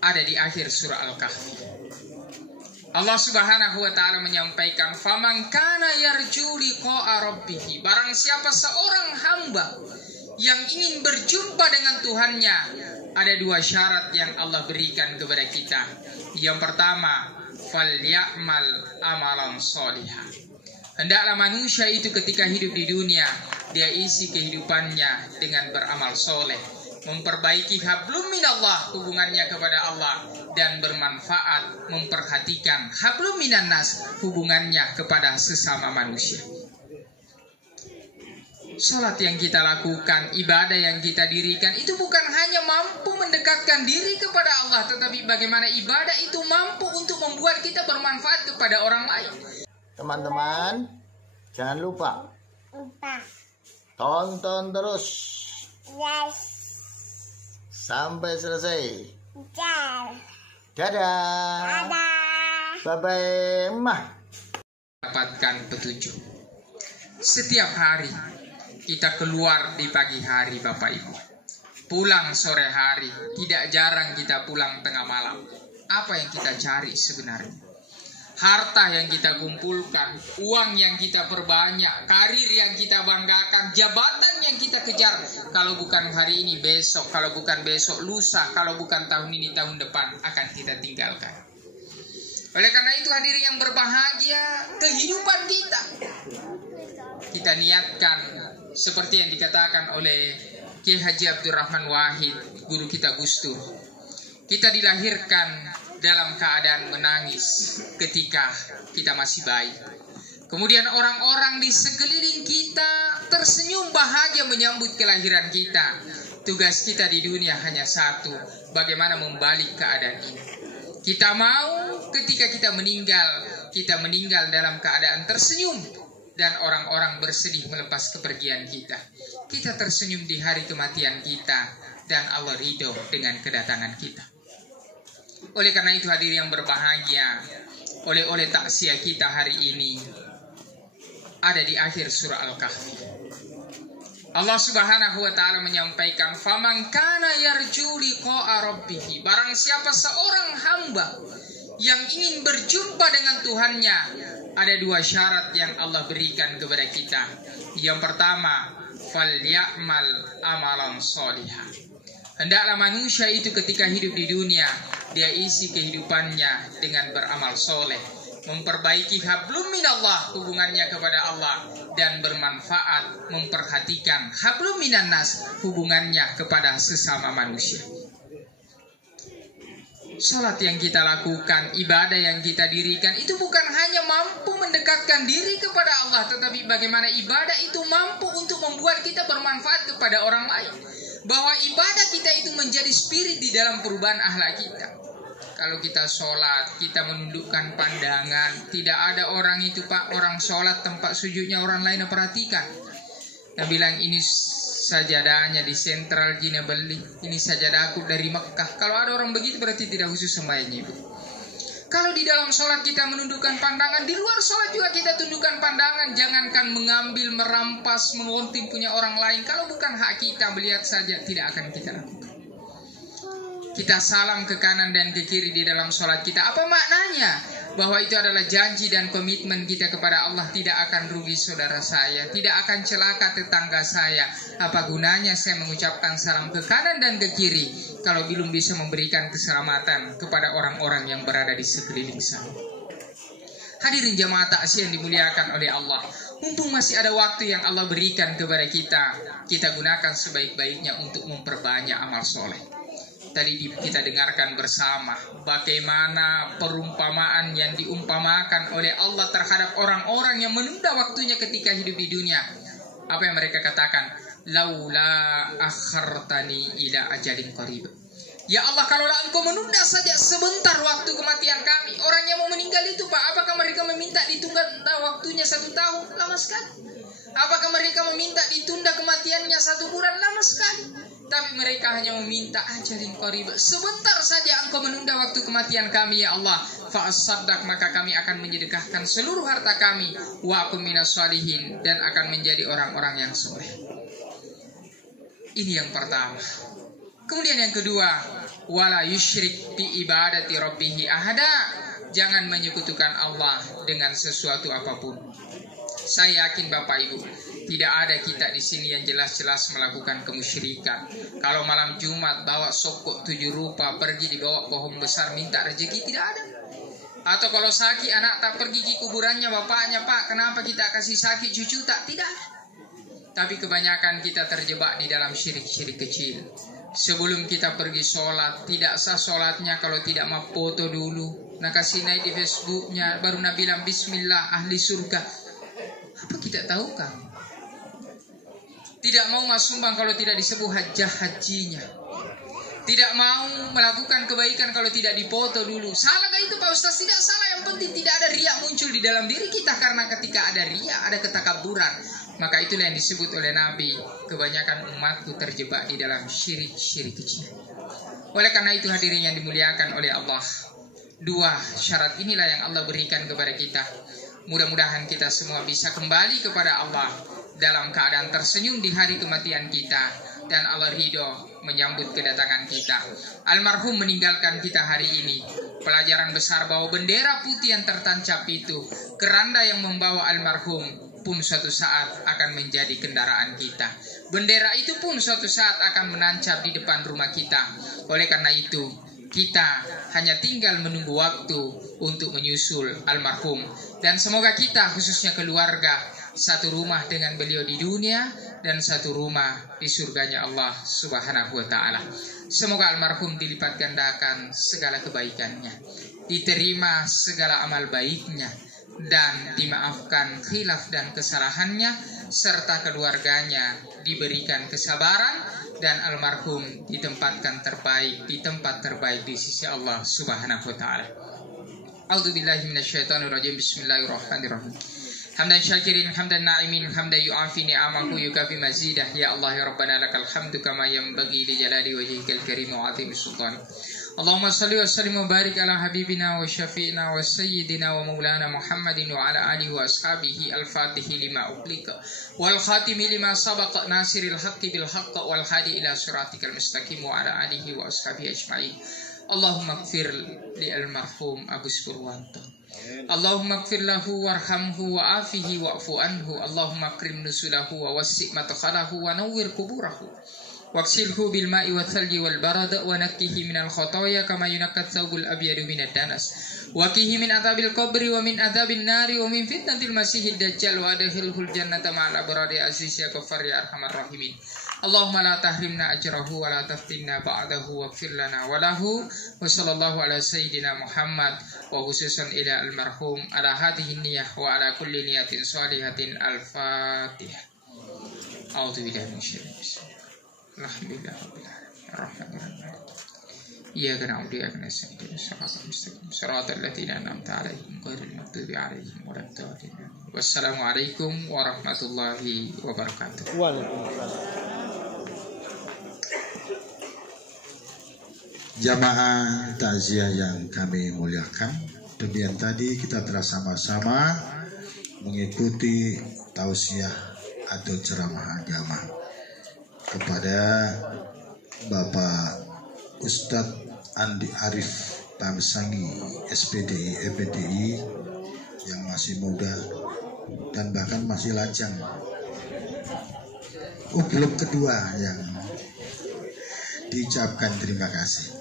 ada di akhir surah Al-Kahfi. Allah Subhanahu wa taala menyampaikan, "Faman kana yarju liqa'a rabbih." Barang siapa seorang hamba yang ingin berjumpa dengan Tuhannya, ada dua syarat yang Allah berikan kepada kita. Yang pertama, falyamal amalan sholihan. Hendaklah manusia itu ketika hidup di dunia, dia isi kehidupannya dengan beramal soleh, memperbaiki hablum minallah, hubungannya kepada Allah, dan bermanfaat, memperhatikan hablum minannas, hubungannya kepada sesama manusia. Salat yang kita lakukan, ibadah yang kita dirikan, itu bukan hanya mampu mendekatkan diri kepada Allah, tetapi bagaimana ibadah itu mampu untuk membuat kita bermanfaat kepada orang lain. Teman-teman, jangan lupa tonton terus sampai selesai. Dadah. Bye-bye. Dapatkan petunjuk. Setiap hari kita keluar di pagi hari, Bapak Ibu. Pulang sore hari, tidak jarang kita pulang tengah malam. Apa yang kita cari sebenarnya? Harta yang kita kumpulkan, uang yang kita perbanyak, karir yang kita banggakan, jabatan yang kita kejar. Kalau bukan hari ini, besok. Kalau bukan besok, lusa. Kalau bukan tahun ini, tahun depan akan kita tinggalkan. Oleh karena itu, hadirin yang berbahagia, kehidupan kita niatkan seperti yang dikatakan oleh Kiai Haji Abdurrahman Wahid, guru kita Gus Dur. Kita dilahirkan dalam keadaan menangis ketika kita masih bayi. Kemudian orang-orang di sekeliling kita tersenyum bahagia menyambut kelahiran kita. Tugas kita di dunia hanya satu, bagaimana membalik keadaan ini. Kita mau ketika kita meninggal dalam keadaan tersenyum, dan orang-orang bersedih melepas kepergian kita. Kita tersenyum di hari kematian kita, dan Allah ridho dengan kedatangan kita. Oleh karena itu, hadirin yang berbahagia, oleh takziah kita hari ini ada di akhir surah Al-Kahfi. Allah Subhanahu wa taala menyampaikan, "Faman kana yarju liqa'a rabbih." Barang siapa seorang hamba yang ingin berjumpa dengan Tuhannya, ada dua syarat yang Allah berikan kepada kita. Yang pertama, falyamal amalan sholihan. Hendaklah manusia itu ketika hidup di dunia, dia isi kehidupannya dengan beramal soleh, memperbaiki hablum minallah, hubungannya kepada Allah, dan bermanfaat, memperhatikan hablum minannas, hubungannya kepada sesama manusia. Salat yang kita lakukan, ibadah yang kita dirikan, itu bukan hanya mampu mendekatkan diri kepada Allah, tetapi bagaimana ibadah itu mampu untuk membuat kita bermanfaat kepada orang lain. Bahwa ibadah kita itu menjadi spirit di dalam perubahan akhlak kita. Kalau kita sholat, kita menundukkan pandangan. Tidak ada orang itu, Pak, orang sholat tempat sujudnya orang lain perhatikan. Nah, bilang ini sajadahnya di sentral Gina beli, ini sajadahku dari Mekah. Kalau ada orang begitu berarti tidak khusus sembahyang, Ibu. Kalau di dalam sholat kita menundukkan pandangan, di luar sholat juga kita tundukkan pandangan. Jangankan mengambil, merampas, mengunting punya orang lain. Kalau bukan hak kita, melihat saja tidak akan kita lakukan. Kita salam ke kanan dan ke kiri di dalam sholat kita. Apa maknanya? Bahwa itu adalah janji dan komitmen kita kepada Allah. Tidak akan rugi saudara saya, tidak akan celaka tetangga saya. Apa gunanya saya mengucapkan salam ke kanan dan ke kiri kalau belum bisa memberikan keselamatan kepada orang-orang yang berada di sekeliling saya. Hadirin jamaah takziah yang dimuliakan oleh Allah, mumpung masih ada waktu yang Allah berikan kepada kita, kita gunakan sebaik-baiknya untuk memperbanyak amal soleh. Tadi kita dengarkan bersama bagaimana perumpamaan yang diumpamakan oleh Allah terhadap orang-orang yang menunda waktunya ketika hidup di dunia. Apa yang mereka katakan? Laula akhartani ila ajalin qarib. Ya Allah, kalaulah Engkau menunda saja sebentar waktu kematian kami. Orang yang mau meninggal itu, Pak, apakah mereka meminta ditunda waktunya 1 tahun? Lama sekali. Apakah mereka meminta ditunda kematiannya 1 bulan? Lama sekali. Tapi mereka hanya meminta ajalin qarib. Sebentar saja Engkau menunda waktu kematian kami, ya Allah. Fa'asaddaq, maka kami akan menyedekahkan seluruh harta kami. Wa akum minas sholihin, dan akan menjadi orang-orang yang soleh. Ini yang pertama. Kemudian yang kedua, wala yusyrik bi ibadati rabbih ahada. Jangan menyekutukan Allah dengan sesuatu apapun. Saya yakin Bapak Ibu, tidak ada kita di sini yang jelas-jelas melakukan kemusyrikan. Kalau malam Jumat bawa sokok 7 rupa pergi di bawah pohon besar minta rezeki, tidak ada. Atau kalau sakit anak tak pergi ke kuburannya bapaknya, Pak, kenapa kita kasih sakit cucu tak? Tidak. Tapi kebanyakan kita terjebak di dalam syirik-syirik kecil. Sebelum kita pergi sholat, tidak sah sholatnya kalau tidak mau foto dulu. Nah kasih naik di Facebooknya, baru Nabi bilang Bismillah ahli surga. Apa kita tahu kan? Tidak mau masumbang kalau tidak disebut hajinya. Tidak mau melakukan kebaikan kalau tidak dipoto dulu. Salahkah itu Pak Ustaz? Tidak salah, yang penting tidak ada riak muncul di dalam diri kita. Karena ketika ada riak, ada ketakaburan, maka itulah yang disebut oleh Nabi, kebanyakan umatku terjebak di dalam syirik-syirik kecil. Oleh karena itu hadirin yang dimuliakan oleh Allah, 2 syarat inilah yang Allah berikan kepada kita. Mudah-mudahan kita semua bisa kembali kepada Allah dalam keadaan tersenyum di hari kematian kita, dan Allah ridho menyambut kedatangan kita. Almarhum meninggalkan kita hari ini. Pelajaran besar bahwa bendera putih yang tertancap itu, keranda yang membawa almarhum pun suatu saat akan menjadi kendaraan kita. Bendera itu pun suatu saat akan menancap di depan rumah kita. Oleh karena itu, kita hanya tinggal menunggu waktu untuk menyusul almarhum. Dan semoga kita, khususnya keluarga, satu rumah dengan beliau di dunia dan satu rumah di surganya Allah Subhanahu wa ta'ala. Semoga almarhum dilipat gandakan segala kebaikannya, diterima segala amal baiknya, dan dimaafkan khilaf dan kesalahannya, serta keluarganya diberikan kesabaran, dan almarhum ditempatkan terbaik di tempat terbaik di sisi Allah Subhanahu wa ta'ala. A'udzubillahi minasyaitonirrajim. Bismillahirrahmanirrahim. Hamdan syakirin, hamdan na'imin, hamdan yu'afi ni'amahu yukafi mazidah. Ya Allah ya Rabbana lakal hamdu kama yanbaghi li jalali wajhikal karim wa 'azimi sultanik. Allahumma salli wa sallim wa barik ala habibina wa syafi'ina wa sayyidina wa maulana Muhammadin wa ala alihi wa ashabihi al-fatihi lima uqlika wal khatimi lima sabaqa nasiril haqqi bil haqq wal hadi ila siratikal mustaqim wa ala alihi wa ashabihi ajma'in. Allahumma ighfir li al-marhum Agus Purwanto. Allahumma ighfir lahu warhamhu wa afihi wa'fu anhu. Allahumma akrim nusulahu wa wassi' madkhalahu wa nawwir kuburahu. Waksilhu bil ma'i wa thalji wal barad wa nakkihi minal khotoya kama yunakkat thawbul abyadu minad danas. Waqihi min adzabil qabri wa min adzabil nari wa min fitnatil masihid dajjal wa adkhilhul jannata ma'al abrari aziz ya ghaffar ya arhamar rahimin. Allahumma la tahrimna ajrahu wa la taftinna ba'dahu waghfir lana wa lahu wa sallallahu ala sayyidina Muhammad wa khususan ila almarhum ala hadhihi niyyah wa ala kulli niyatin shalihatin al-fatihah. A'udzu billahi minasyaitonir rajim. Alhamdulillah rabbil alamin arrahmanirrahim. Iyyaka na'budu wa iyyaka nasta'in shiratal mustaqim shiratal ladzina an'amta 'alaihim ghairil maghdubi 'alaihim waladdallin. Wassalamu alaikum warahmatullahi wabarakatuh. Jamaah takziah yang kami muliakan, demikian tadi kita telah sama-sama mengikuti tausiah atau ceramah agama kepada Bapak Ustadz Andi Arif Tamsangi SPDI EPDI yang masih muda dan bahkan masih lajang. Belum kedua yang diucapkan terima kasih.